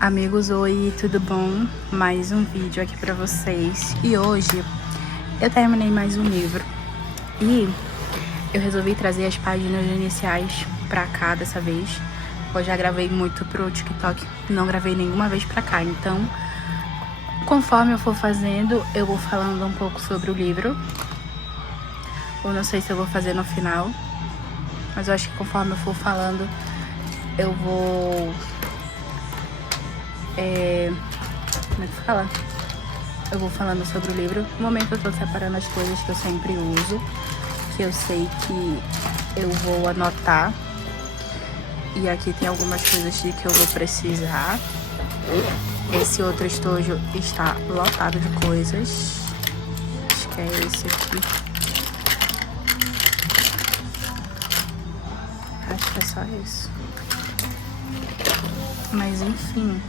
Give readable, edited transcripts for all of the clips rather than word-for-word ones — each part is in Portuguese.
Amigos, oi, tudo bom? Mais um vídeo aqui pra vocês. E hoje eu terminei mais um livro e eu resolvi trazer as páginas iniciais pra cá dessa vez. Eu já gravei muito pro TikTok, não gravei nenhuma vez pra cá. Então, conforme eu for fazendo, eu vou falando um pouco sobre o livro. Ou não sei se eu vou fazer no final, mas eu acho que conforme eu for falando, eu vou... como é que fala? Eu vou falando sobre o livro. No momento eu tô separando as coisas que eu sempre uso, que eu sei que eu vou anotar. E aqui tem algumas coisas que eu vou precisar. Esse outro estojo está lotado de coisas. Acho que é esse aqui. Acho que é só isso. Mas enfim,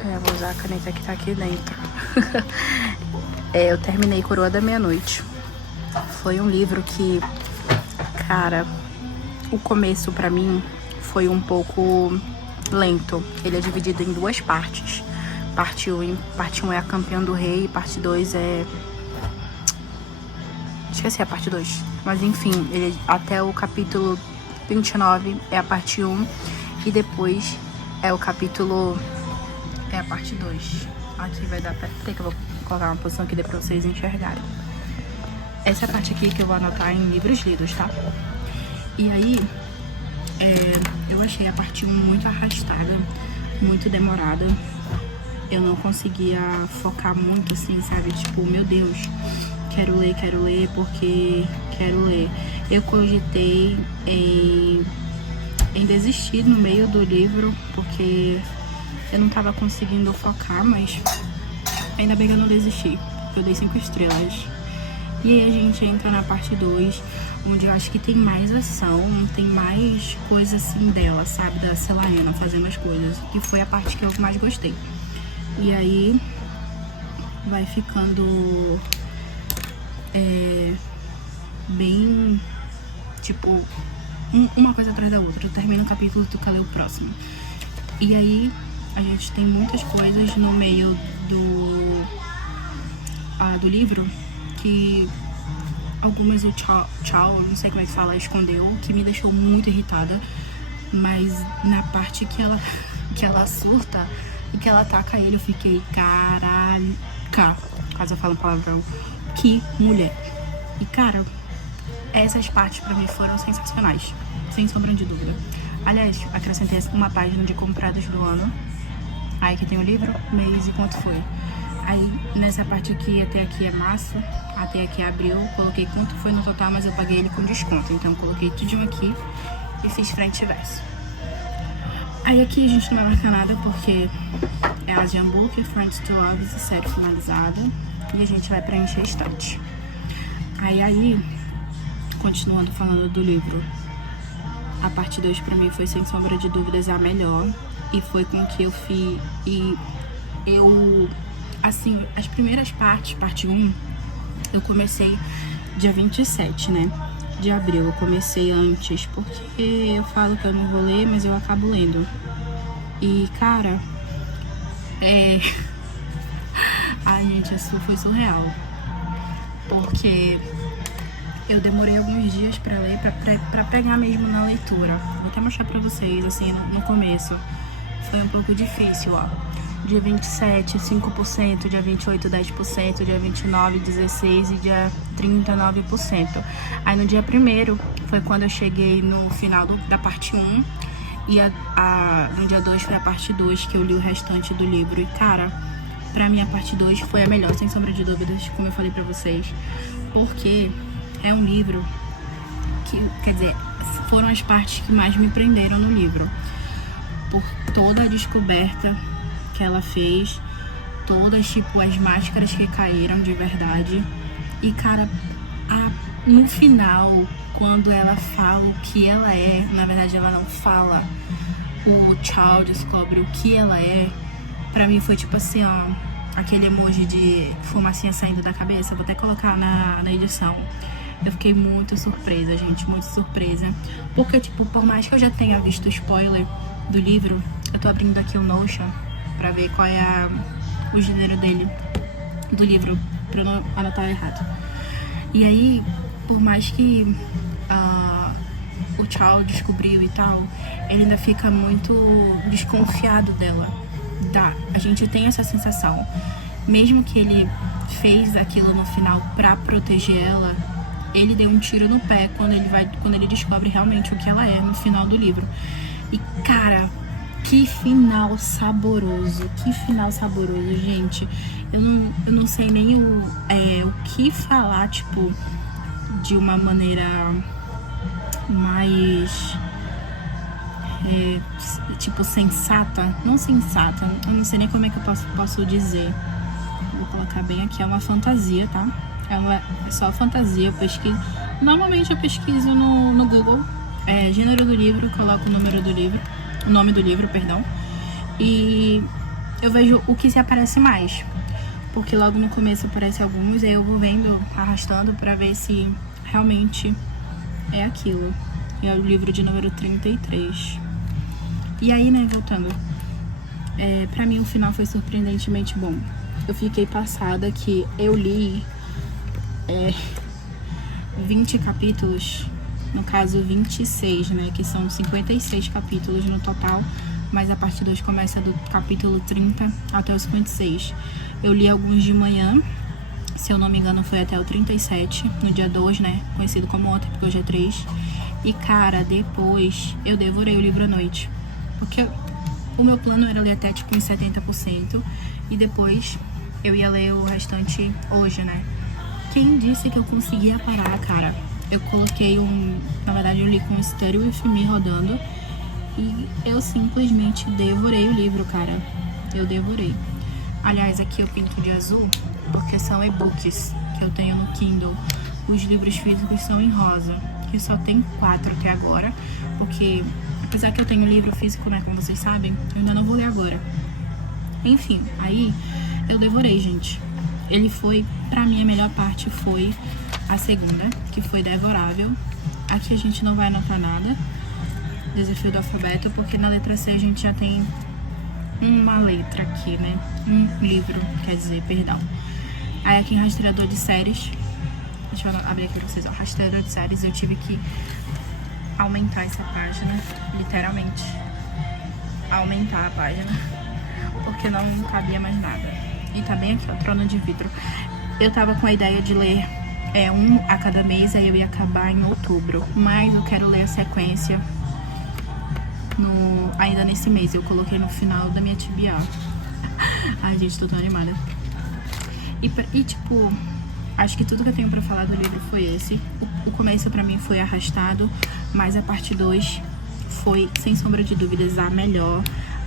eu vou usar a caneta que tá aqui dentro. Eu terminei Coroa da Meia-Noite. Foi um livro que, cara, o começo pra mim foi um pouco lento. Ele é dividido em duas partes. Parte 1 é a Campeã do Rei, parte 2 é... esqueci a parte 2. Mas enfim, ele até o capítulo 29 é a parte 1 e depois é o capítulo... é a parte 2. Aqui vai dar pra... Peraí que eu vou colocar uma posição aqui pra vocês enxergarem. Essa é a parte aqui que eu vou anotar em livros lidos, tá? E aí, eu achei a parte 1 muito arrastada, muito demorada. Eu não conseguia focar muito, assim, sabe? Tipo, meu Deus, quero ler porque quero ler. Eu cogitei em desistir no meio do livro, porque eu não tava conseguindo focar, mas ainda bem que eu não desisti, porque eu dei 5 estrelas. E aí a gente entra na parte 2, onde eu acho que tem mais ação, tem mais coisa assim dela, sabe? Da Celaena fazendo as coisas, que foi a parte que eu mais gostei. E aí vai ficando bem, tipo, uma coisa atrás da outra. Eu termino o capítulo, tu quer ler o próximo. E aí a gente tem muitas coisas no meio do livro que algumas o Tchau, não sei como é que fala, escondeu, que me deixou muito irritada. Mas na parte que ela surta e que ela ataca ele, eu fiquei, caraca, quase eu falo um palavrão, que mulher. E cara, essas partes pra mim foram sensacionais, sem sombra de dúvida. Aliás, acrescentei uma página de comprados do ano. Aí que tem o livro, mês e quanto foi. Aí nessa parte aqui, até aqui é março, até aqui é abril. Coloquei quanto foi no total, mas eu paguei ele com desconto. Então eu coloquei tudinho aqui e fiz frente e verso. Aí aqui a gente não vai marcar nada porque é Asian Book, Friends to Lovers, série finalizada. E a gente vai preencher a estante. Aí, continuando falando do livro, a parte 2 pra mim foi sem sombra de dúvidas a melhor. E foi com que eu fiz. E eu, assim, as primeiras partes, parte 1, eu comecei dia 27, né? De abril. Eu comecei antes, porque eu falo que eu não vou ler, mas eu acabo lendo. E, cara, ai, gente, isso foi surreal. Porque eu demorei alguns dias pra ler, pra pegar mesmo na leitura. Vou até mostrar pra vocês, assim, no começo. Foi um pouco difícil, ó. Dia 27, 5%, dia 28, 10%, dia 29, 16% e dia 30, 9%. Aí no dia 1º foi quando eu cheguei no final da parte 1 e no dia 2 foi a parte 2 que eu li o restante do livro. E cara, pra mim a parte 2 foi a melhor, sem sombra de dúvidas, como eu falei pra vocês. Porque é um livro que, quer dizer, foram as partes que mais me prenderam no livro. Por toda a descoberta que ela fez, todas, tipo, as máscaras que caíram de verdade. E, cara, no final, quando ela fala o que ela é, na verdade ela não fala, o Tchau descobre o que ela é, pra mim foi tipo assim, ó, aquele emoji de fumacinha saindo da cabeça, vou até colocar na edição. Eu fiquei muito surpresa, gente, muito surpresa. Porque, tipo, por mais que eu já tenha visto spoiler do livro, eu tô abrindo aqui o Notion pra ver qual é o gênero dele, do livro, pra eu não anotar errado. E aí, por mais que o Charles descobriu e tal, ele ainda fica muito desconfiado dela. A gente tem essa sensação. Mesmo que ele fez aquilo no final pra proteger ela, ele deu um tiro no pé quando ele descobre realmente o que ela é no final do livro. E, cara, que final saboroso, gente. Eu não sei nem o que falar, tipo, de uma maneira mais tipo sensata, não sensata, eu não sei nem como é que eu posso dizer. Vou colocar bem aqui, é uma fantasia, tá? É só fantasia, eu pesquiso. Normalmente eu pesquiso no Google, gênero do livro, coloco o nome do livro, perdão, e eu vejo o que se aparece mais, porque logo no começo aparece alguns, aí eu vou vendo, arrastando pra ver se realmente é aquilo. É o livro de número 33. E aí, né, voltando, pra mim o final foi surpreendentemente bom. Eu fiquei passada que eu li 20 capítulos, no caso 26, né, que são 56 capítulos no total, mas a parte 2 começa do capítulo 30 até o 56. Eu li alguns de manhã, se eu não me engano foi até o 37, no dia 2, né, conhecido como ontem, porque hoje é 3. E, cara, depois eu devorei o livro à noite, porque o meu plano era ler até tipo uns 70%, e depois eu ia ler o restante hoje, né. Quem disse que eu conseguia parar, cara? Eu coloquei na verdade eu li com o Stereo With Me rodando, e eu simplesmente devorei o livro, cara. Eu devorei. Aliás, aqui eu pinto de azul porque são e-books que eu tenho no Kindle. Os livros físicos são em rosa, que só tem 4 até agora, porque apesar que eu tenho livro físico, né, como vocês sabem, eu ainda não vou ler agora. Enfim, aí eu devorei, gente. Ele foi, pra mim, a melhor parte foi a segunda, que foi devorável. Aqui a gente não vai anotar nada, desafio do alfabeto, porque na letra C a gente já tem uma letra aqui, né? Um livro, quer dizer, perdão. Aí aqui em rastreador de séries, deixa eu abrir aqui pra vocês, ó. Rastreador de séries, eu tive que aumentar essa página, literalmente. Aumentar a página, porque não cabia mais nada. E tá bem aqui, ó, Trono de Vidro. Eu tava com a ideia de ler um a cada mês, aí eu ia acabar em outubro. Mas eu quero ler a sequência ainda nesse mês. Eu coloquei no final da minha TBA. Ai, gente, tô tão animada. E tipo, acho que tudo que eu tenho pra falar do livro foi esse. O começo pra mim foi arrastado, mas a parte 2 foi, sem sombra de dúvidas, a melhor.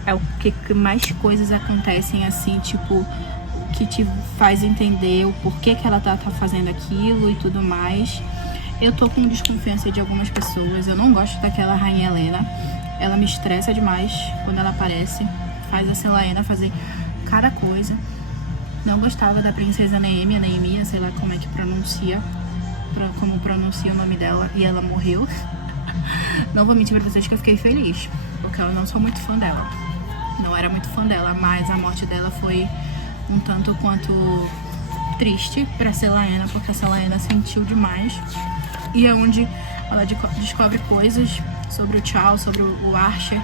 É o que mais coisas acontecem assim, tipo, que te faz entender o porquê que ela tá fazendo aquilo e tudo mais. Eu tô com desconfiança de algumas pessoas. Eu não gosto daquela Rainha Helena. Ela me estressa demais quando ela aparece. Faz a Celaena fazer cada coisa. Não gostava da princesa Neemia, sei lá como é que pronuncia, como pronuncia o nome dela, e ela morreu. Não vou mentir pra vocês que eu fiquei feliz, porque eu não sou muito fã dela. Não era muito fã dela, mas a morte dela foi um tanto quanto triste pra Celaena, porque a Celaena sentiu demais. E é onde ela descobre coisas sobre o Charles, sobre o Archer.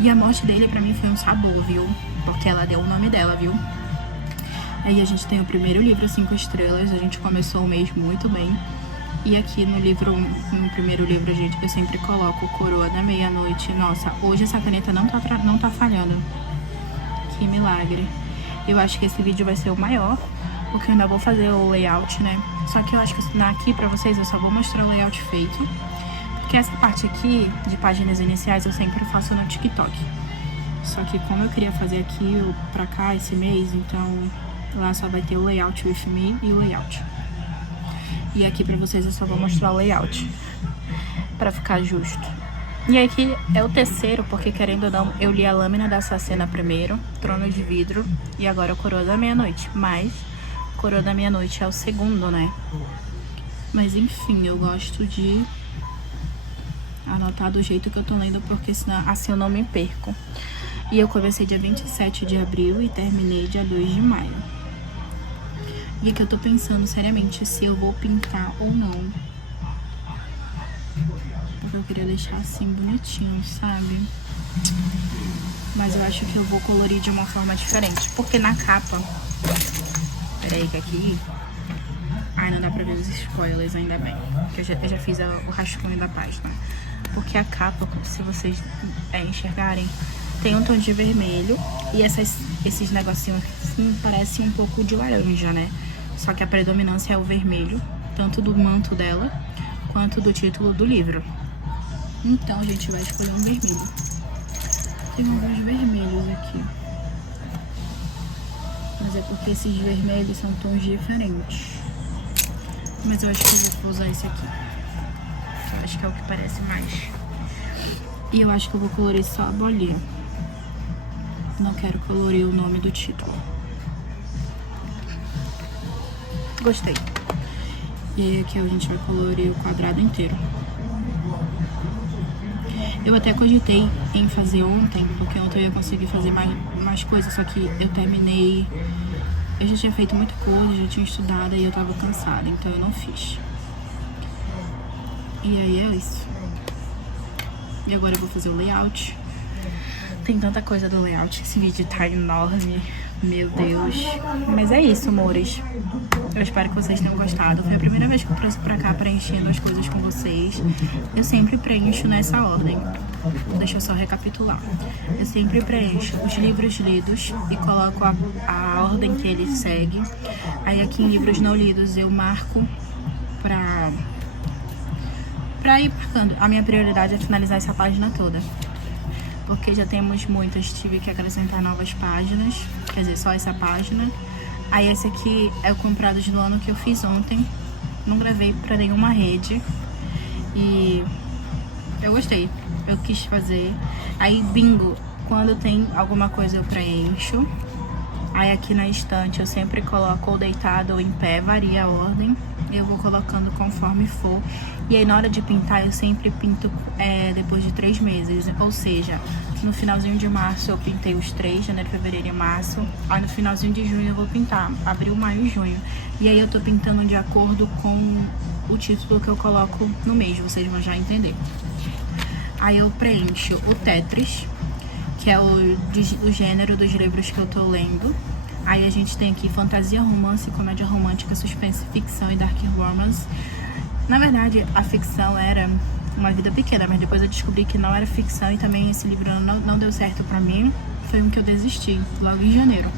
E a morte dele pra mim foi um sabor, viu? Porque ela deu o nome dela, viu? Aí a gente tem o primeiro livro, 5 estrelas. A gente começou o mês muito bem. E aqui no primeiro livro, gente, eu sempre coloco Coroa da Meia-Noite. Nossa, hoje essa caneta não tá falhando. Que milagre. Eu acho que esse vídeo vai ser o maior, porque eu ainda vou fazer o layout, né? Só que eu acho que aqui pra vocês eu só vou mostrar o layout feito, porque essa parte aqui de páginas iniciais eu sempre faço no TikTok. Só que como eu queria fazer aqui pra cá esse mês, então lá só vai ter o layout with me e o layout. E aqui pra vocês eu só vou mostrar o layout, pra ficar justo. E aqui é o terceiro, porque querendo ou não, eu li a Lâmina da Assassina primeiro, Trono de Vidro, e agora o Coroa da Meia-Noite. Mas Coroa da Meia-Noite é o segundo, né? Mas enfim, eu gosto de anotar do jeito que eu tô lendo, porque senão assim eu não me perco. E eu comecei dia 27 de abril e terminei dia 2 de maio. E aqui eu tô pensando seriamente se eu vou pintar ou não. Porque eu queria deixar assim bonitinho, sabe? Mas eu acho que eu vou colorir de uma forma diferente. Porque na capa... Peraí que aqui... Ai, não dá pra ver os spoilers, ainda bem. Que eu já fiz o rascunho da página. Porque a capa, se vocês enxergarem, tem um tom de vermelho. E esses negocinhos assim, parecem um pouco de laranja, né? Só que a predominância é o vermelho. Tanto do manto dela, quanto do título do livro. Então a gente vai escolher um vermelho. Tem alguns vermelhos aqui. Mas é porque esses vermelhos são tons diferentes. Mas eu acho que eu vou usar esse aqui. Eu acho que é o que parece mais. E eu acho que eu vou colorir só a bolinha. Não quero colorir o nome do título. Gostei. E aí aqui a gente vai colorir o quadrado inteiro. Eu até cogitei em fazer ontem, porque ontem eu ia conseguir fazer mais coisas, só que eu terminei... Eu já tinha feito muita coisa, já tinha estudado e eu tava cansada, então eu não fiz. E aí é isso. E agora eu vou fazer o layout. Tem tanta coisa do layout, esse vídeo tá enorme, meu Deus. Mas é isso, amores. Eu espero que vocês tenham gostado. Foi a primeira vez que eu trouxe pra cá preenchendo as coisas com vocês. Eu sempre preencho nessa ordem. Deixa eu só recapitular. Eu sempre preencho os livros lidos e coloco a ordem que ele segue. Aí aqui em livros não lidos eu marco pra ir marcando. A minha prioridade é finalizar essa página toda. Porque já temos muitas, tive que acrescentar novas páginas. Quer dizer, só essa página. Aí esse aqui é o Comprados no Ano que eu fiz ontem. Não gravei pra nenhuma rede. E eu gostei. Eu quis fazer. Aí bingo, quando tem alguma coisa eu preencho. Aí aqui na estante eu sempre coloco ou deitado ou em pé, varia a ordem. Eu vou colocando conforme for. E aí na hora de pintar eu sempre pinto depois de 3 meses. Ou seja, no finalzinho de março eu pintei os 3, janeiro, fevereiro e março. Aí no finalzinho de junho eu vou pintar abril, maio e junho. E aí eu tô pintando de acordo com o título que eu coloco no mês, vocês vão já entender. Aí eu preencho o Tetris, que é o gênero dos livros que eu tô lendo. Aí a gente tem aqui fantasia, romance, comédia romântica, suspense, ficção e dark romance. Na verdade, a ficção era Uma Vida Pequena, mas depois eu descobri que não era ficção e também esse livro não deu certo pra mim. Foi um que eu desisti, logo em janeiro.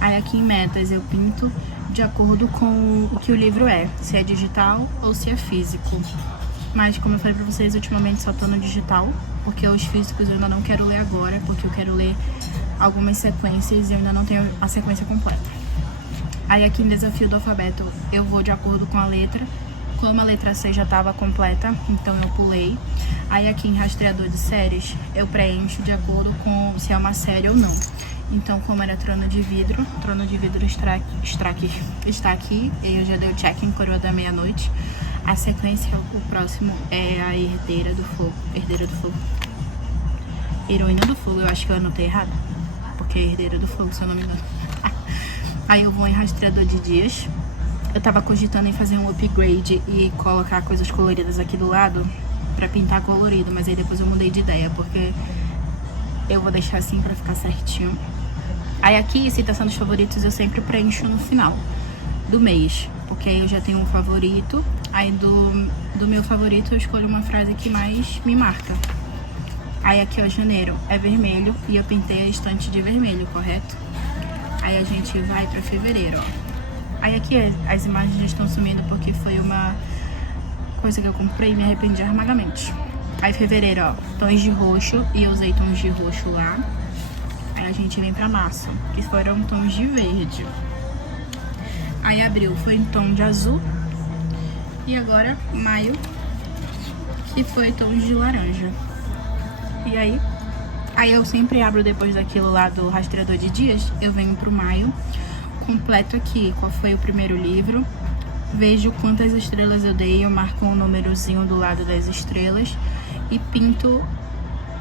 Aí aqui em metas eu pinto de acordo com o que o livro é, se é digital ou se é físico. Mas como eu falei pra vocês, ultimamente só tô no digital, porque os físicos eu ainda não quero ler agora, porque eu quero ler algumas sequências e eu ainda não tenho a sequência completa. Aí aqui em desafio do alfabeto eu vou de acordo com a letra. Como a letra C já estava completa, então eu pulei. Aí aqui em rastreador de séries eu preencho de acordo com se é uma série ou não. Então como era Trono de Vidro está aqui. Eu já dei o check em Coroa da Meia-Noite. A sequência, o próximo é a Herdeira do Fogo. Herdeira do Fogo. Heroína do Fogo, eu acho que eu anotei errado. Porque é Herdeira do Fogo, se eu não me engano. Aí eu vou em rastreador de dias. Eu tava cogitando em fazer um upgrade e colocar coisas coloridas aqui do lado pra pintar colorido, mas aí depois eu mudei de ideia, porque eu vou deixar assim pra ficar certinho. Aí aqui, citação dos favoritos, eu sempre preencho no final do mês, porque aí eu já tenho um favorito. Aí do meu favorito eu escolho uma frase que mais me marca. Aí aqui, ó, janeiro é vermelho e eu pintei a estante de vermelho, correto? Aí a gente vai pra fevereiro, ó. Aí aqui as imagens já estão sumindo porque foi uma coisa que eu comprei e me arrependi amargamente. Aí fevereiro, ó, tons de roxo e eu usei tons de roxo lá. Aí a gente vem pra março, que foram tons de verde. Aí abril foi em tom de azul. E agora maio, que foi tons de laranja. E aí eu sempre abro depois daquilo lá do rastreador de dias, eu venho pro maio, completo aqui qual foi o primeiro livro, vejo quantas estrelas eu dei, eu marco um númerozinho do lado das estrelas e pinto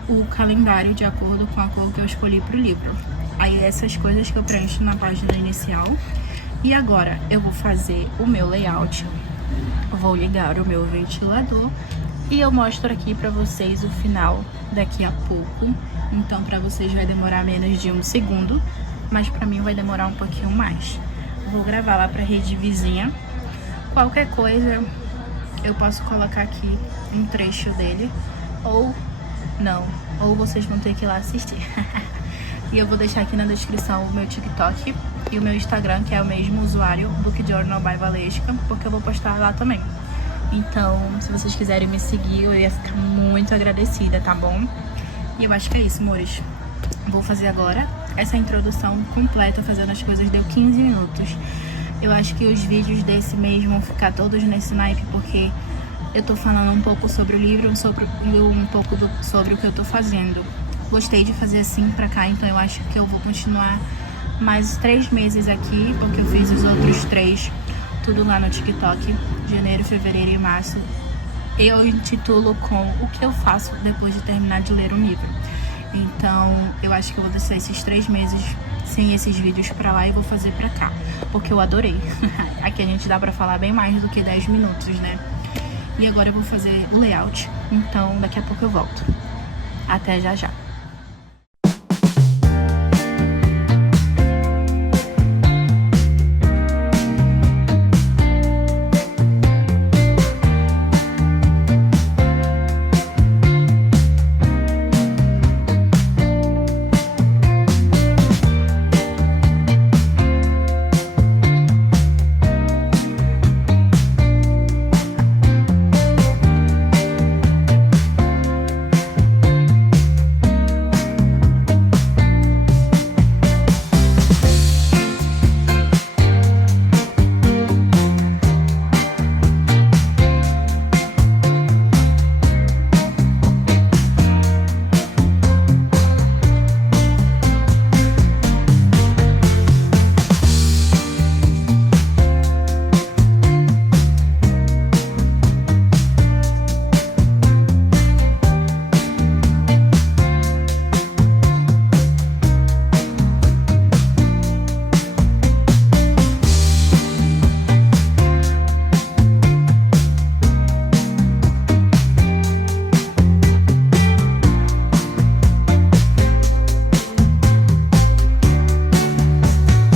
o calendário de acordo com a cor que eu escolhi para o livro. Aí essas coisas que eu preencho na página inicial. E agora eu vou fazer o meu layout, vou ligar o meu ventilador e eu mostro aqui pra vocês o final daqui a pouco. Então pra vocês vai demorar menos de 1 segundo, mas pra mim vai demorar um pouquinho mais. Vou gravar lá pra rede vizinha. Qualquer coisa eu posso colocar aqui um trecho dele, ou não, ou vocês vão ter que ir lá assistir. E eu vou deixar aqui na descrição o meu TikTok e o meu Instagram, que é o mesmo usuário, Book Journal by Valesca, porque eu vou postar lá também. Então, se vocês quiserem me seguir, eu ia ficar muito agradecida, tá bom? E eu acho que é isso, amores. Vou fazer agora essa introdução completa, fazendo as coisas, deu 15 minutos. Eu acho que os vídeos desse mês vão ficar todos nesse naipe, porque eu tô falando um pouco sobre o livro, um pouco sobre o que eu tô fazendo. Gostei de fazer assim pra cá, então eu acho que eu vou continuar mais 3 meses aqui, porque eu fiz os outros 3, tudo lá no TikTok, janeiro, fevereiro e março. Eu intitulo com o que eu faço depois de terminar de ler o livro. Então, eu acho que eu vou deixar esses 3 meses sem esses vídeos pra lá e vou fazer pra cá, porque eu adorei. Aqui a gente dá pra falar bem mais do que 10 minutos, né? E agora eu vou fazer o layout, então daqui a pouco eu volto. Até já já.